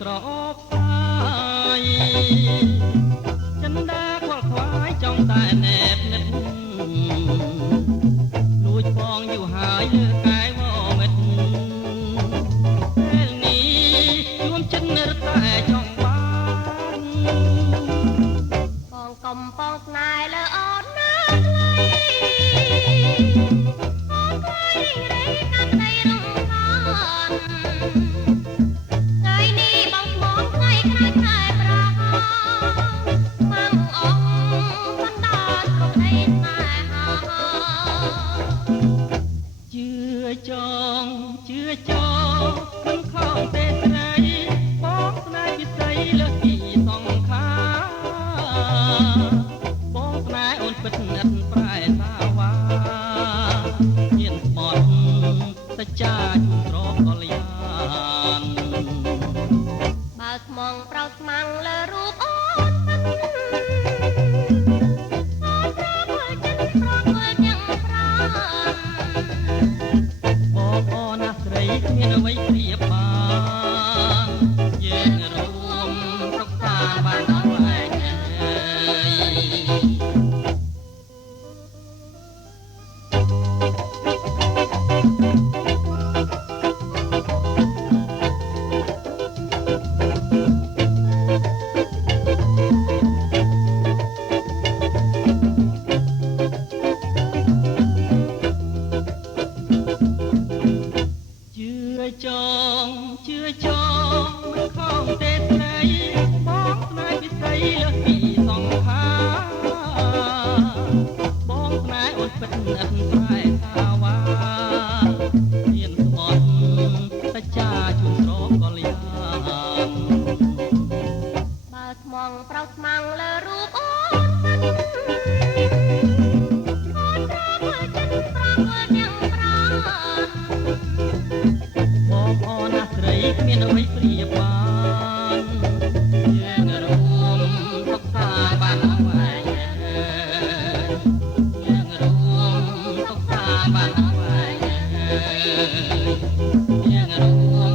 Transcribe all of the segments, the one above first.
ក្រអូបស្អាយចិនដាខ្វល់ខ្វាយចង់តែណែបនិតលួចបងយូរហើយលើកែវមិតពេលនេះជួមចិនរត់តែចង់បានបងកំប៉ុងស្នេហ៍លើអូនណាថ្លៃអូនខ្លាយរេកាត់ដីរំខានថ្ងៃនេះបងស្មងថ្ងៃក្រោយខែប្រហាម៉ាំអងបណ្ដាស្រុកដីស្នេហាជឿចងជឿចងមិនខំទេស្រីបងស្នេហ៍ពិសីលើពីសង្ខាបងស្នេហ៍អូនពិតណាស់ប្រែសាវ៉ាញៀនស្បត់សច្ចាជូនត្រកកល្យានបើស្មងប្រោស្មាំងលើរូបអូនអូនប្រមើលចិត្តប្រមើលទាំងប្រានបងអូនណាស្រីគ្មានអ្វីប្រៀបបានយើងរួមសុខសាន្តបានអស់ឯងចងជឿចងមិនខំទេស្រីបងស្នេហ៍ពិសីលើពីសង្ខាបងស្នេហ៍អូនពិតណាស់ប្រែសាវ៉ាមានស្បត់សច្ចាជូនត្រកកល្យានបើស្មងប្រោស្មាំងលើរូបអូនអូនប្រមើលចិត្តប្រមើលទាំងប្រានបងអូនណាស្រីគ្មានអ្វីប្រៀបបានយើងរួមសុខសាន្តបានអស់ឯងយើងរួមសុខសាន្តបានអស់ឯងយើងរួម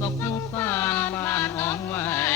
សុខសាន្តបានអស់ឯ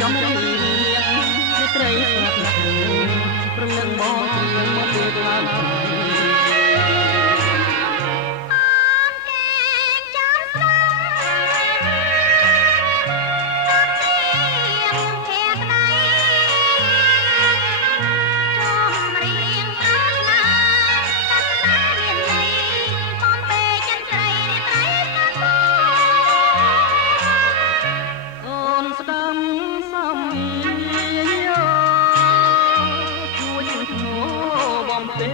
ចំរៀងជាត្រីស្ងាត់ណាស់ព្រលឹងបងជាមកពេលឡើងអើគេចាំស្ដាប់ទៀងភ័ក្រដៃចំរៀងអើយណាកាន់តែមានន័យបំពេចិនស្រីរីត្រីកាត់បងអូនស្ដាំសំយោជួយធ្ងោបំពេ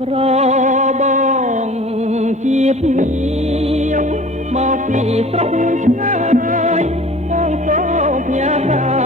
ប្របងជាភ្នៀវមកពីស្រុកឆ្ងាយបងសូមផ្ញើ